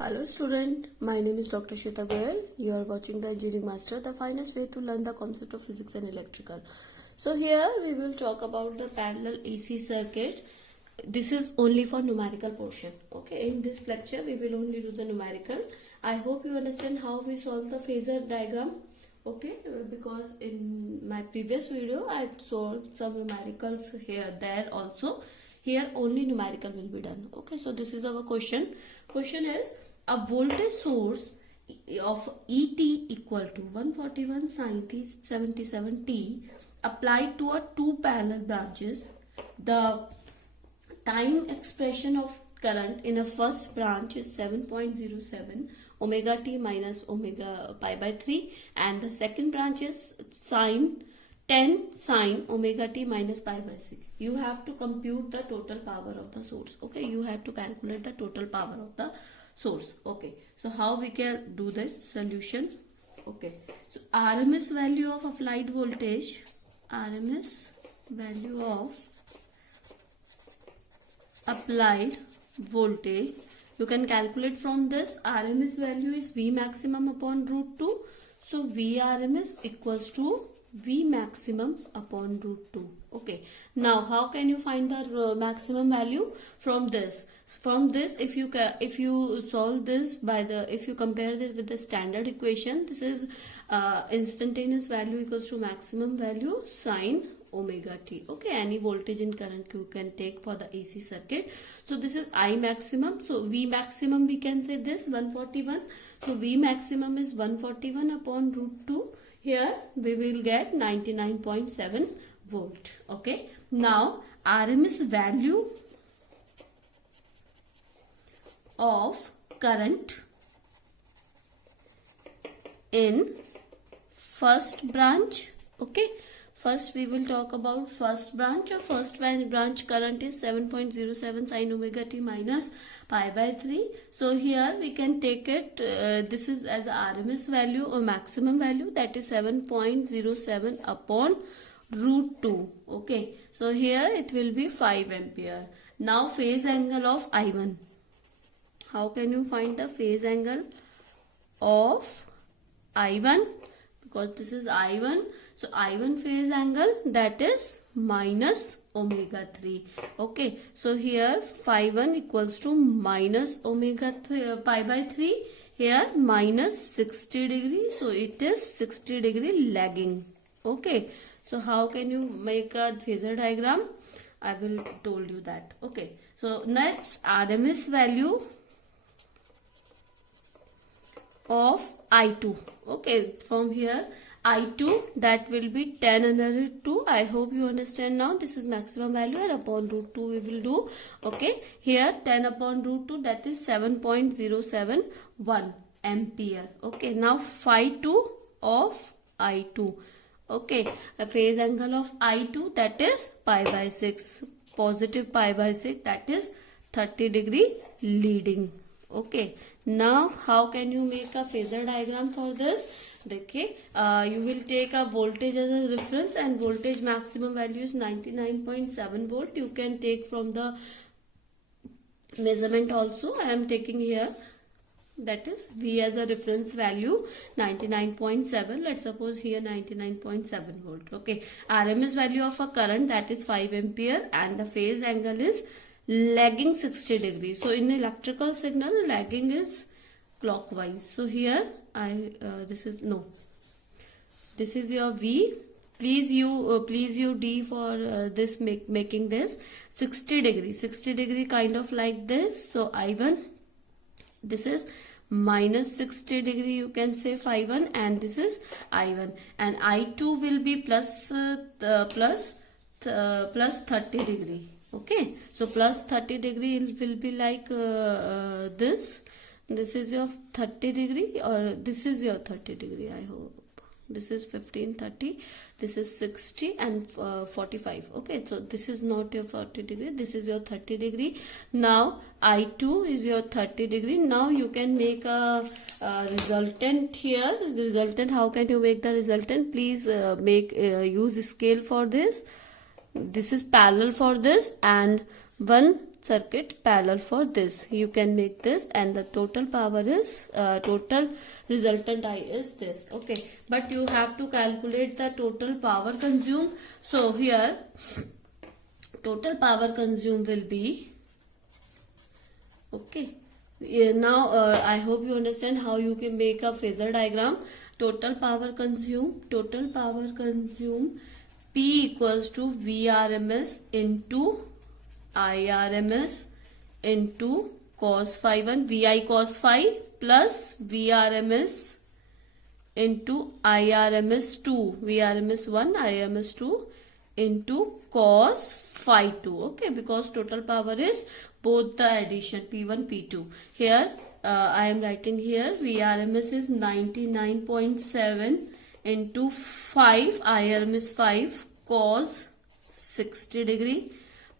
Hello student, my name is Dr. Shweta Goyal. You are watching the Engineering Master, the finest way to learn the concept of physics and electrical. So here we will talk about the parallel AC circuit. This is only for numerical portion. Okay, in this lecture we will only do the numerical. I hope you understand how we solve the phasor diagram. Okay, because in my previous video I solved some numericals there also. Here only numerical will be done. Okay, so this is our question. Question is, a voltage source of ET equal to 141 sin 77t applied to a two parallel branches. The time expression of current in a first branch is 7.07 omega t minus omega pi by 3, and the second branch is 10 sine omega t minus pi by 6. You have to compute the total power of the source. Okay, you have to calculate the total power of the source. Okay, so how we can do this solution? Okay, so RMS value of applied voltage, RMS value of applied voltage, you can calculate from this. RMS value is V maximum upon root 2. So V RMS equals to V maximum upon root 2. Okay, now how can you find the maximum value? From this. From this, if you solve this by the, if you compare this with the standard equation, this is instantaneous value equals to maximum value sine omega t. Okay, any voltage in current you can take for the AC circuit. So this is I maximum. So V maximum, we can say this 141. So V maximum is 141 upon root 2. Here we will get 99.7 volt. Okay, now RMS value of current in first branch. Okay, first we will talk about first branch. Or first branch current is 7.07 sin omega t minus pi by 3. So here we can take it, this is as a RMS value or maximum value, that is 7.07 upon root 2. Okay, so here it will be 5 ampere. Now phase angle of I1. How can you find the phase angle of I1? Because this is I1. So I1 phase angle, that is minus omega 3. Okay, so here phi 1 equals to minus omega pi by 3. Here minus 60 degree. So it is 60 degree lagging. Okay, so how can you make a phasor diagram? I will told you that. Okay, so next RMS value of I2. Okay, from here I2, that will be 10 under root 2. I hope you understand now. This is maximum value, and upon root 2 we will do. Okay, here 10 upon root 2, that is 7.071 ampere. Okay, now phi 2 of I2. Okay, a phase angle of I2, that is pi by 6, positive pi by 6, that is 30 degree leading. Okay, now how can you make a phasor diagram for this? Okay, you will take a voltage as a reference, and voltage maximum value is 99.7 volt. You can take from the measurement also. I am taking here, that is V as a reference value 99.7. Let's suppose here 99.7 volt. Okay, RMS value of a current, that is 5 ampere, and the phase angle is lagging 60 degrees. So in the electrical signal, lagging is clockwise. So here this is your V. Please you D for this making this 60 degree kind of like this. So I1, this is minus 60 degree, you can say phi 1, and this is I1, and I2 will be plus 30 degree. Okay, so plus 30 degree will be like this. This is your 30 degree, or this is your 30 degree, I hope. This is 15, 30, this is 60 and 45. Okay, so this is not your 40 degree, this is your 30 degree. Now I2 is your 30 degree. Now you can make a resultant here. The resultant, how can you make the resultant? Please use scale for this. This is parallel for this, and one circuit parallel for this. You can make this, and the total power is total resultant I is this. Okay, but you have to calculate the total power consumed. So here total power consumed will be, okay, now I hope you understand how you can make a phasor diagram. Total power consumed, P equals to Vrms into Irms into cos phi 1, Vi cos phi plus Vrms into Irms 2, Vrms 1, Irms 2 into cos phi 2. Okay, because total power is both the addition P1, P2. Here I am writing here Vrms is 99.7 into 5, Irms 5 cos 60 degree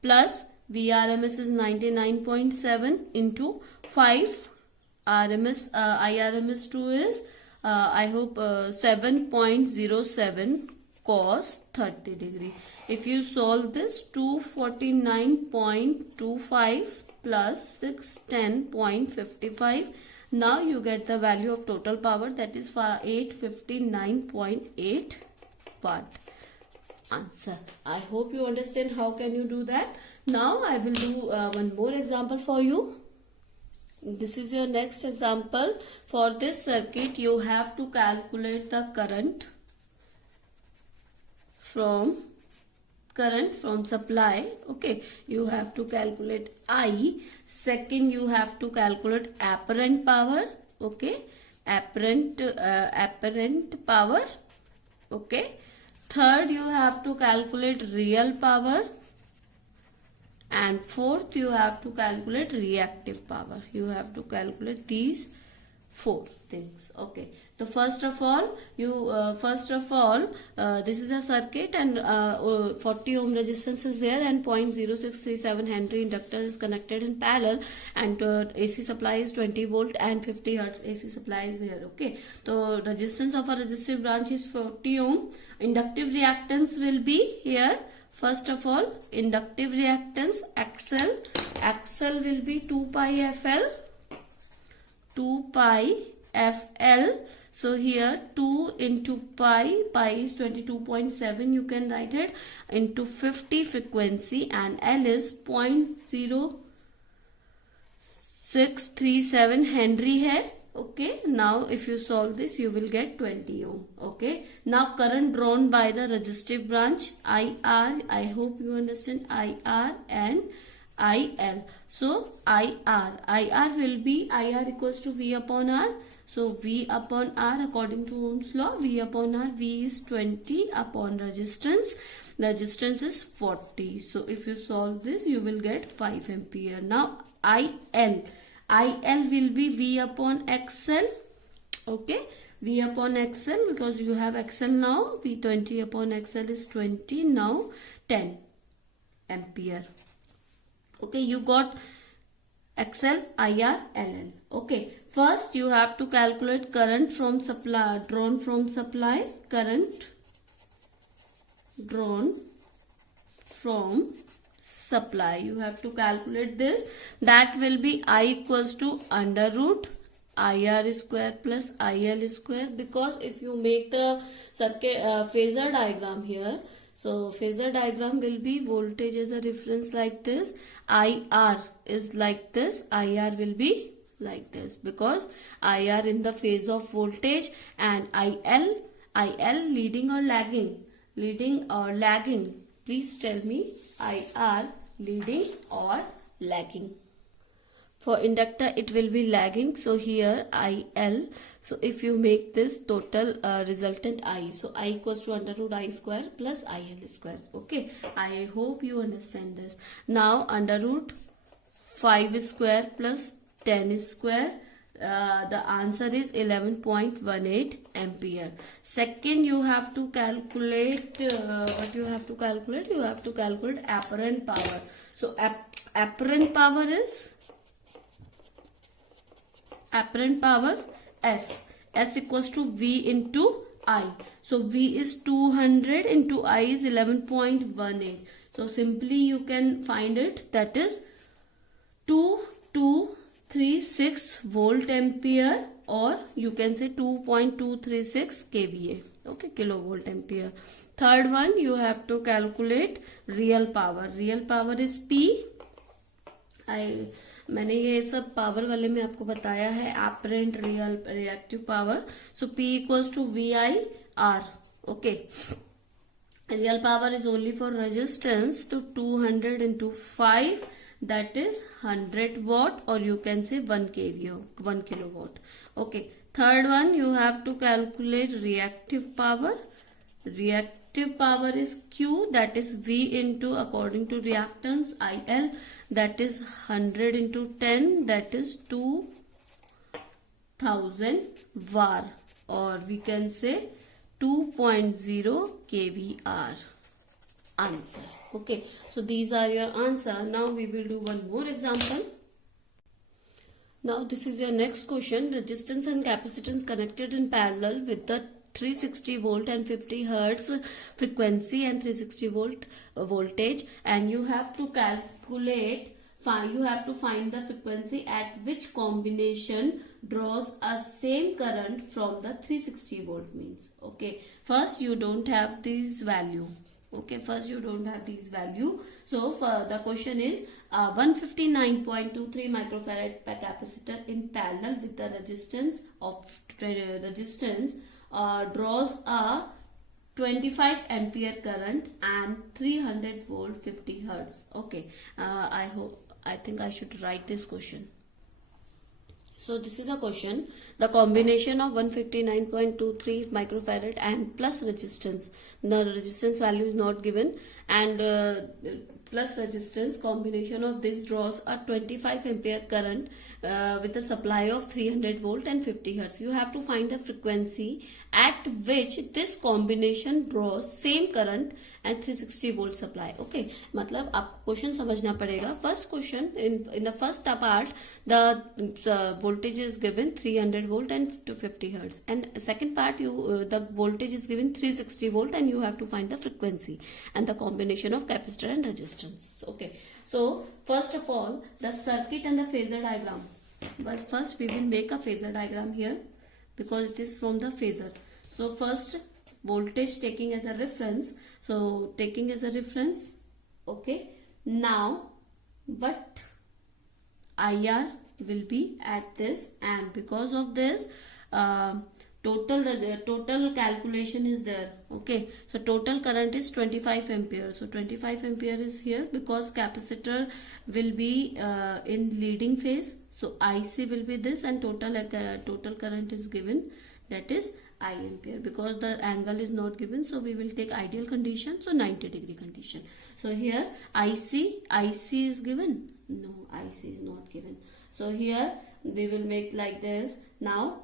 plus Vrms is 99.7 into 5 RMS Irms 2 is I hope 7.07 cos 30 degree. If you solve this, 249.25 plus 610.55, now you get the value of total power, that is for 859.8 watt. Answer. I hope you understand how can you do that. Now I will do one more example for you. This is your next example. For this circuit you have to calculate the current from supply. Okay, you have to calculate I. Second, you have to calculate apparent power. Okay, apparent power. Okay, third, you have to calculate real power, and fourth, you have to calculate reactive power. You have to calculate these 4 things. Okay, so first of all this is a circuit, and 40 ohm resistance is there, and 0.0637 Henry inductor is connected in parallel, and AC supply is 20 volt and 50 hertz AC supply is here. Okay, so resistance of a resistive branch is 40 ohm. Inductive reactance will be here. First of all, inductive reactance XL will be 2 pi FL. So here 2 into pi is 22.7, you can write it, into 50 frequency, and L is 0.0637 Henry hai. Okay, now if you solve this, you will get 20 ohm. Okay, now current drawn by the resistive branch IR, I hope you understand, IR and IL. So IR will be, IR equals to V upon R. So V upon R, according to Ohm's law, V upon R, V is 20 upon resistance. Resistance is 40. So if you solve this, you will get 5 ampere. Now IL will be V upon XL. Okay, V upon XL, because you have XL now, V20 upon XL is 20, now 10 ampere. Okay, you got XL, IR, LL. Okay, first you have to calculate current from supply, drawn from supply, current drawn from supply. You have to calculate this. That will be I equals to under root IR square plus IL square, because if you make the circuit phasor diagram here, so phasor diagram will be voltage as a reference like this, IR is like this, IR will be like this, because IR in the phase of voltage, and IL leading or lagging, please tell me, IR leading or lagging. For inductor it will be lagging, so here IL. So if you make this total resultant I, so I equals to under root I square plus IL square. Okay, I hope you understand this. Now under root 5 square plus 10 square, the answer is 11.18 ampere. Second, you have to calculate what you have to calculate? You have to calculate apparent power. So apparent power is S equals to V into I. So V is 200 into I is 11.18. So simply you can find it, that is 2.36 volt ampere, or you can say 2.236 kVA, okay, kilovolt ampere. Third one, you have to calculate real power. Real power is P. मैंने ये सब power वाले में आपको बताया है, apparent real reactive power. So P equals to VI R. Okay. Real power is only for resistance, to 200 into 5, that is 100 watt, or you can say 1 kVA, 1 kilowatt. Okay. Third one, you have to calculate reactive power. Reactive power is Q, that is V into, according to reactance, IL, that is 100 into 10, that is 2000 var, or we can say 2.0 kVAR. Answer. Okay, so these are your answer. Now we will do one more example. Now this is your next question. Resistance and capacitance connected in parallel with the 360 volt and 50 hertz frequency and 360 volt voltage, and you have to calculate, you have to find the frequency at which combination draws a same current from the 360 volt means. Okay, first you don't have these value. Okay, first you don't have these value. So for the question is 159.23 microfarad per capacitor in parallel with the resistance draws a 25 ampere current and 300 volt 50 hertz. Okay, I think I should write this question. So this is a question. The combination of 159.23 microfarad and plus resistance. The resistance value is not given, and plus resistance, combination of this draws a 25 ampere current with a supply of 300 volt and 50 hertz. You have to find the frequency at which this combination draws same current and 360 volt supply. Okay, मतलब आपको question समझना पड़ेगा. First question, in the first part, the voltage is given 300 volt and 250 hertz, and second part the voltage is given 360 volt, and you have to find the frequency and the combination of capacitor and resistance. Okay, so first of all, the circuit and the phasor diagram. But first we will make a phasor diagram here, because it is from the phasor. So first, voltage taking as a reference. So taking as a reference. Okay, now but IR will be at this, and because of this total calculation is there. Okay, so total current is 25 ampere. So 25 ampere is here, because capacitor will be in leading phase. So IC will be this, and total current is given, that is I ampere. Because the angle is not given, so we will take ideal condition, so 90 degree condition. So here IC is given. No, IC is not given. So here we will make like this. Now,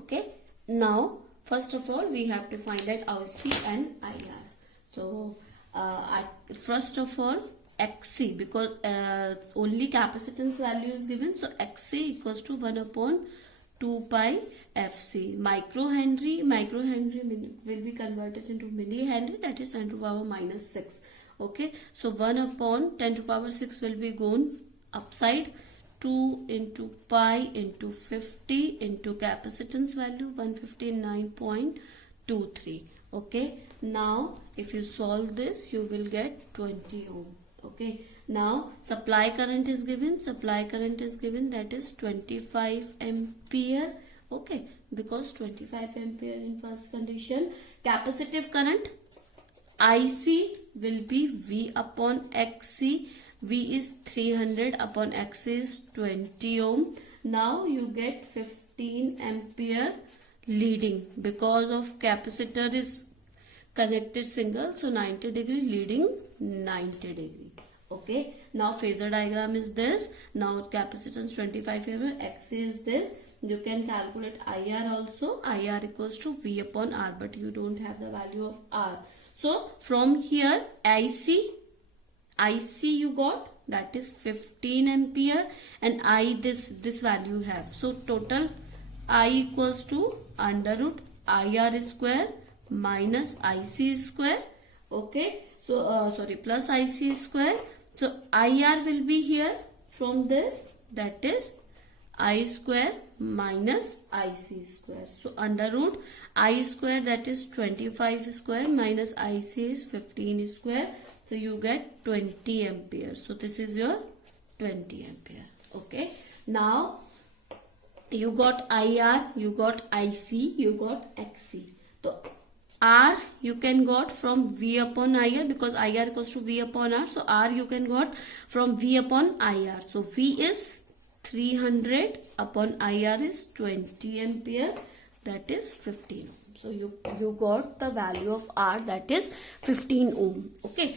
okay, now first of all we have to find out IC and IR. So first of all, XC, because only capacitance value is given, so XC equals to 1 upon 2 pi FC. Microhenry will be converted into millihenry, that is 10 to the power minus 6. Okay, so 1 upon 10 to the power 6 will be gone upside. 2 into pi into 50 into capacitance value 159.23. Okay, now if you solve this, you will get 20 ohm. Okay, now supply current is given, that is 25 ampere. Okay, because 25 ampere in first condition. Capacitive current IC will be V upon XC. V is 300 upon X is 20 ohm. Now you get 15 ampere leading, because of capacitor is connected single, so 90 degree leading 90 degree. Okay, now phasor diagram is this. Now capacitance 25 ampere, X is this. You can calculate IR also. IR equals to V upon R, but you don't have the value of R. So from here IC you got, that is 15 ampere, and I this value have. So total I equals to under root IR square minus IC square. Okay, so sorry, plus IC square. So IR will be here from this, that is I square minus IC square. So under root I square, that is 25 square, minus IC is 15 square. So you get 20 ampere. So this is your 20 ampere. Okay. Now you got IR, you got IC, you got XC. So R you can got from V upon IR, because IR equals to V upon R. So R you can got from V upon IR. So V is 300 upon IR is 20 ampere, that is 15 ohm. So you got the value of R, that is 15 ohm. Okay.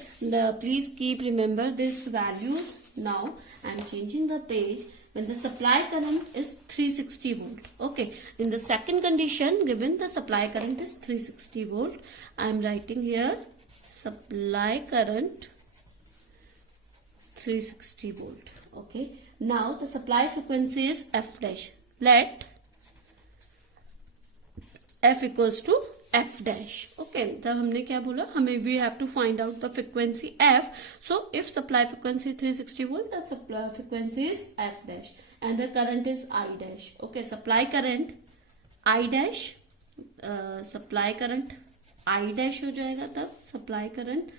Please keep remember this values. Now I am changing the page. When the supply current is 360 volt. Okay. In the second condition given, the supply current is 360 volt. I am writing here supply current 360 volt. Okay. Now the supply frequency is F dash. Let F equals to F dash. Okay. तो हमने क्या बोला, हमें we have to find out the frequency F. So if supply frequency 360 volt, the supply frequency is F dash and the current is I dash. Okay. Supply current I dash, supply current I dash हो जाएगा, तब supply current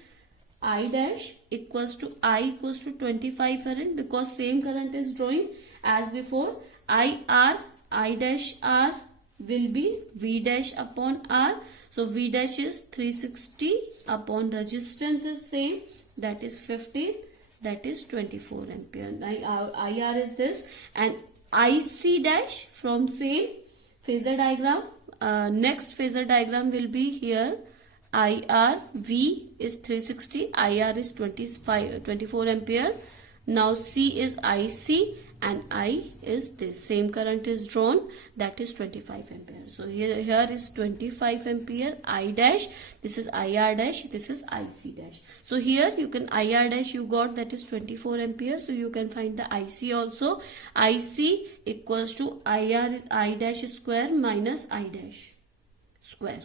I dash equals to I equals to 25 farad, because same current is drawing as before. IR, I dash R will be V dash upon R. So V dash is 360 upon resistance is same, that is 15, that is 24 ampere. Now IR is this, and IC dash from same phasor diagram. Next phasor diagram will be here. IR, V is 360, IR is 24 ampere. Now C is IC and I is this. Same current is drawn, that is 25 ampere. So here is 25 ampere I dash, this is IR dash, this is IC dash. So here you can IR dash you got, that is 24 ampere. So you can find the IC also. IC equals to IR is I dash square minus I dash square.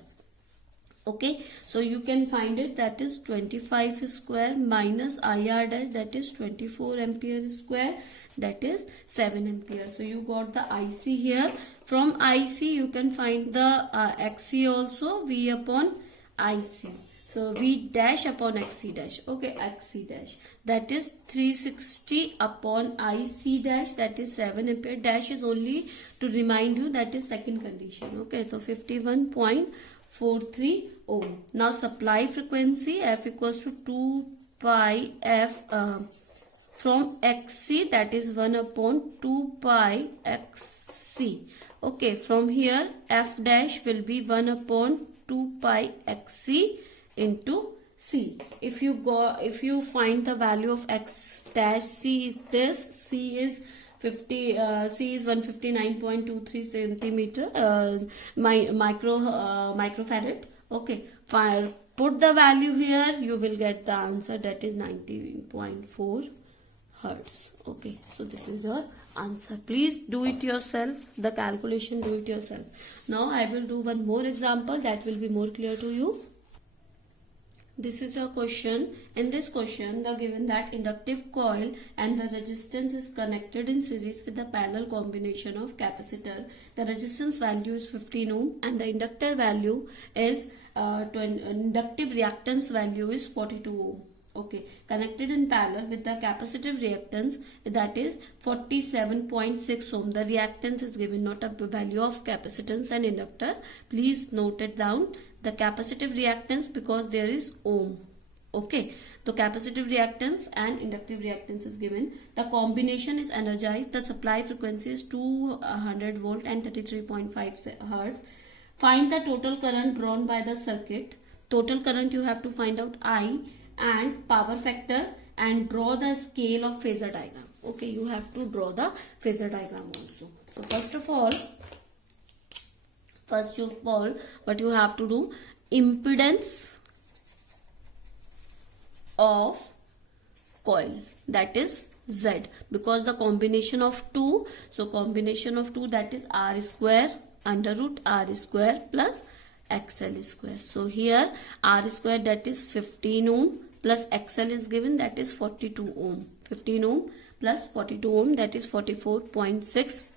Okay, so you can find it, that is 25 square minus IR dash, that is 24 ampere square, that is 7 ampere. So you got the IC here. From IC you can find the XC also, V upon IC. So V dash upon XC dash. Okay, XC dash, that is 360 upon IC dash, that is 7 ampere. Dash is only to remind you, that is second condition. Okay, so 51.43 ohm. Now supply frequency F equals to 2 pi F from XC, that is 1 upon 2 pi XC. Okay, from here F dash will be 1 upon 2 pi XC into C. If you find the value of X dash C is this, C is 159.23 centimeter microfarad. Okay, fine. Put the value here, you will get the answer, that is 19.4 hertz. Okay, so this is your answer. Please do it yourself, the calculation, do it yourself. Now I will do one more example that will be more clear to you. This is a question. In this question, the given that inductive coil and the resistance is connected in series with a parallel combination of capacitor. The resistance value is 15 ohm and the inductor value is inductive reactance value is 42 ohm. Okay, connected in parallel with the capacitive reactance, that is 47.6 ohm. The reactance is given, not a value of capacitance and inductor. Please note it down. The capacitive reactance, because there is ohm. Okay, so capacitive reactance and inductive reactance is given. The combination is energized. The supply frequency is 200 volt and 33.5 hertz. Find the total current drawn by the circuit. Total current you have to find out I and power factor, and draw the scale of phasor diagram. Okay, you have to draw the phasor diagram also. So first of all, what you have to do, impedance of coil, that is Z, because the combination of two, so combination of two, that is R square under root R square plus XL square. So here R square, that is 15 ohm plus XL is given, that is 42 ohm. 15 ohm plus 42 ohm, that is 44.6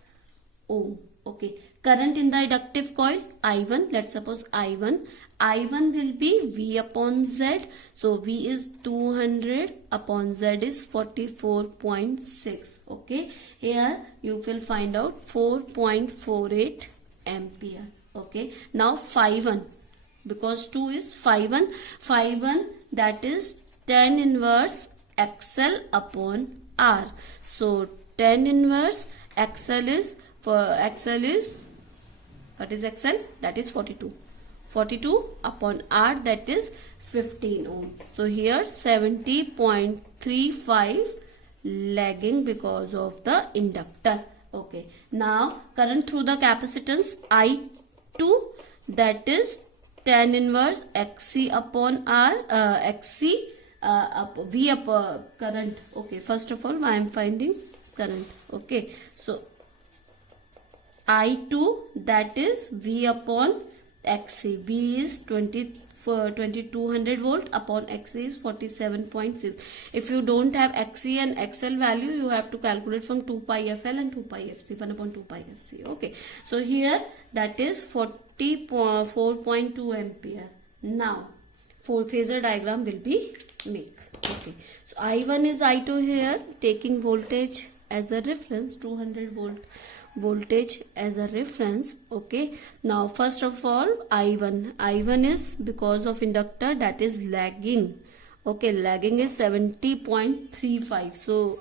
ohm. Okay, current in the inductive coil I1, let's suppose I1 will be V upon Z. So V is 200 upon Z is 44.6. Okay, here you will find out 4.48 ampere. Okay, now phi 1, because 2 is phi 1, that is tan inverse XL upon R. So tan inverse XL is, what is XL? That is 42 upon R, that is 15 ohm. So here 70.35 lagging because of the inductor. Okay, now current through the capacitance I2, that is tan inverse XC upon R, XC V upon current. Okay, first of all I am finding current. Okay, so I2, that is V upon XC. V is 2200 volt upon XC is 47.6. If you don't have XC and XL value, you have to calculate from 2 pi FL and 2 pi FC, 1 upon 2 pi FC. Okay, so here that is 44.2 ampere. Now phasor diagram will be make. Okay, so I1 is I2 here, taking voltage as a reference, 200 volt voltage as a reference. Okay, now first of all I1 is because of inductor, that is lagging. Okay, lagging is 70.35. so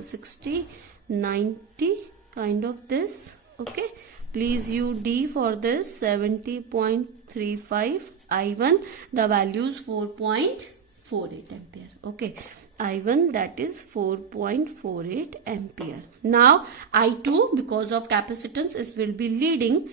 60 90 kind of this. Okay, please use D for this. 70.35 I1, the value is 4.48 ampere. Okay, I1, that is 4.48 ampere. Now I2, because of capacitance, it will be leading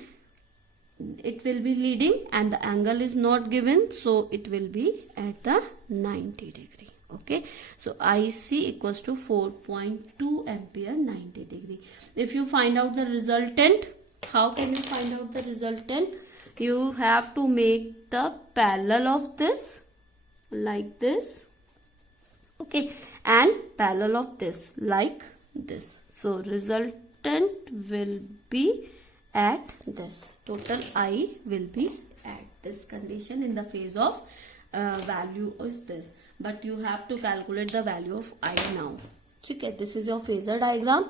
and the angle is not given, so it will be at the 90 degree. Okay, so IC equals to 4.2 ampere 90 degree. If you find out the resultant, how can you find out the resultant? You have to make the parallel of this like this. Okay, and parallel of this like this. So resultant will be at this. Total I will be at this condition in the phase of value is this. But you have to calculate the value of I now. Okay, this is your phasor diagram.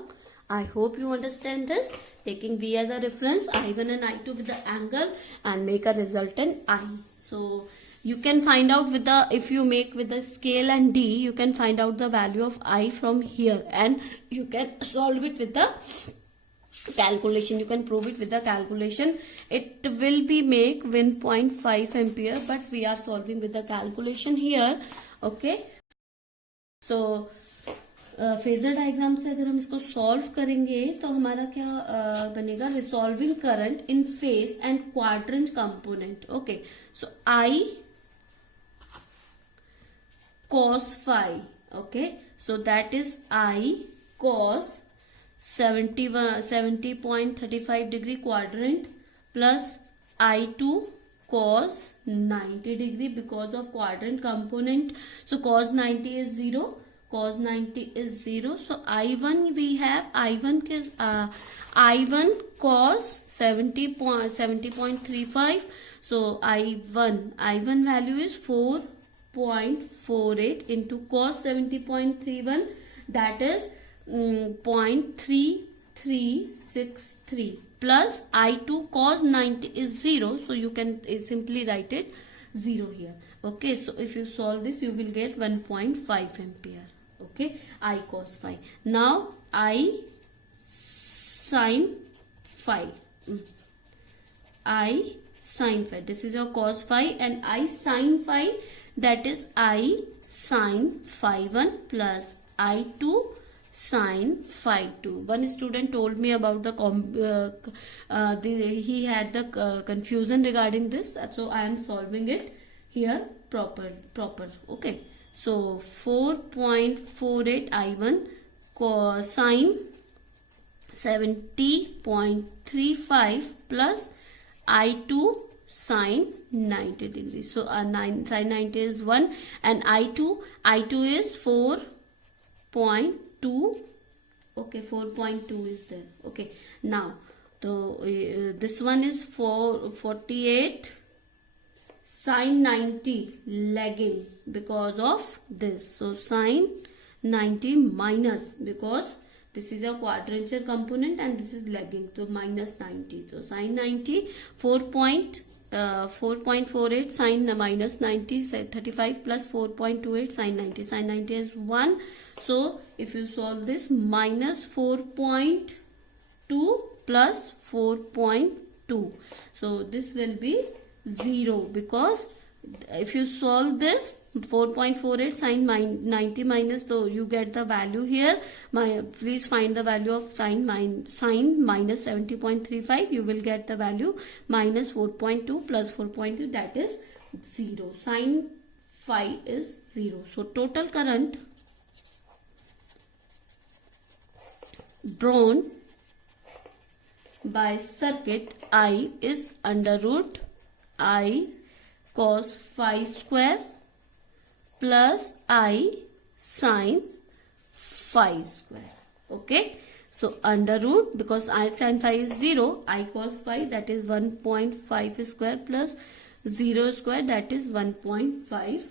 I hope you understand this. Taking V as a reference, I1 and I2 with the angle, and make a resultant I. So you can find out with the, if you make with the scale and D, you can find out the value of I from here, and you can solve it with the calculation. You can prove it with the calculation. It will be make 1.5 ampere, but we are solving with the calculation here. Okay, so phasor diagram से अगर हम इसको solve करेंगे तो हमारा क्या बनेगा? Resolving current in phase and quadrant component. Okay, so I cos phi. Okay, so that is I cos 70.35 degree quadrant plus I2 cos 90 degree because of quadrant component. So cos 90 is 0. Cos 90 is 0. So I1 we have I1 cos 70.35. So I1 value is 4.48 into cos 70.31, that is 0.3363 plus I2 cos 90 is 0. So you can simply write it 0 here. Okay, so if you solve this, you will get 1.5 ampere. Okay, I cos phi. Now I sin phi. I sin phi. This is your cos phi, and I sin phi, that is I sin phi 1 plus I2 sin phi 2. One student told me about he had the confusion regarding this, so I am solving it here proper. Okay, so 4.48 I1 cosine 70.35 plus I2 sine 90 degrees. So sine 90 is 1, and I2 is 4.2 2. Okay, 4.2 is there. Okay, now so this one is 48 sine 90 lagging because of this. So sine 90 minus, because this is a quadrature component and this is lagging, so minus 90. So sine 90, 4.48 sine minus 90, 35 plus 4.28 sine 90. Sine 90 is 1. So if you solve this, minus 4.2 plus 4.2. So this will be 0, because if you solve this 4.48 sine 90 minus, so you get the value here. Please find the value of sine minus 70.35. You will get the value minus 4.2 plus 4.2, that is 0. Sine phi is 0. So total current drawn by circuit I is under root I cos phi square plus I sin phi square. Okay, so under root, because I sin phi is 0, I cos phi, that is 1.5 square plus 0 square, that is 1.5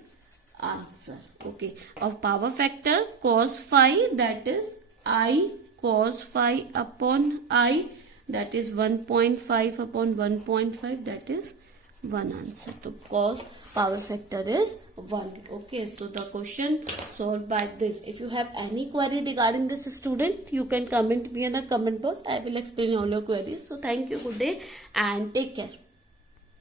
answer. Okay, of power factor cos phi, that is I cos phi upon I, that is 1.5 upon 1.5, that is 1 answer. So cos power factor is 1. Okay, so the question solved by this. If you have any query regarding this, student, you can comment me in the comment box. I will explain all your queries. So thank you, good day and take care.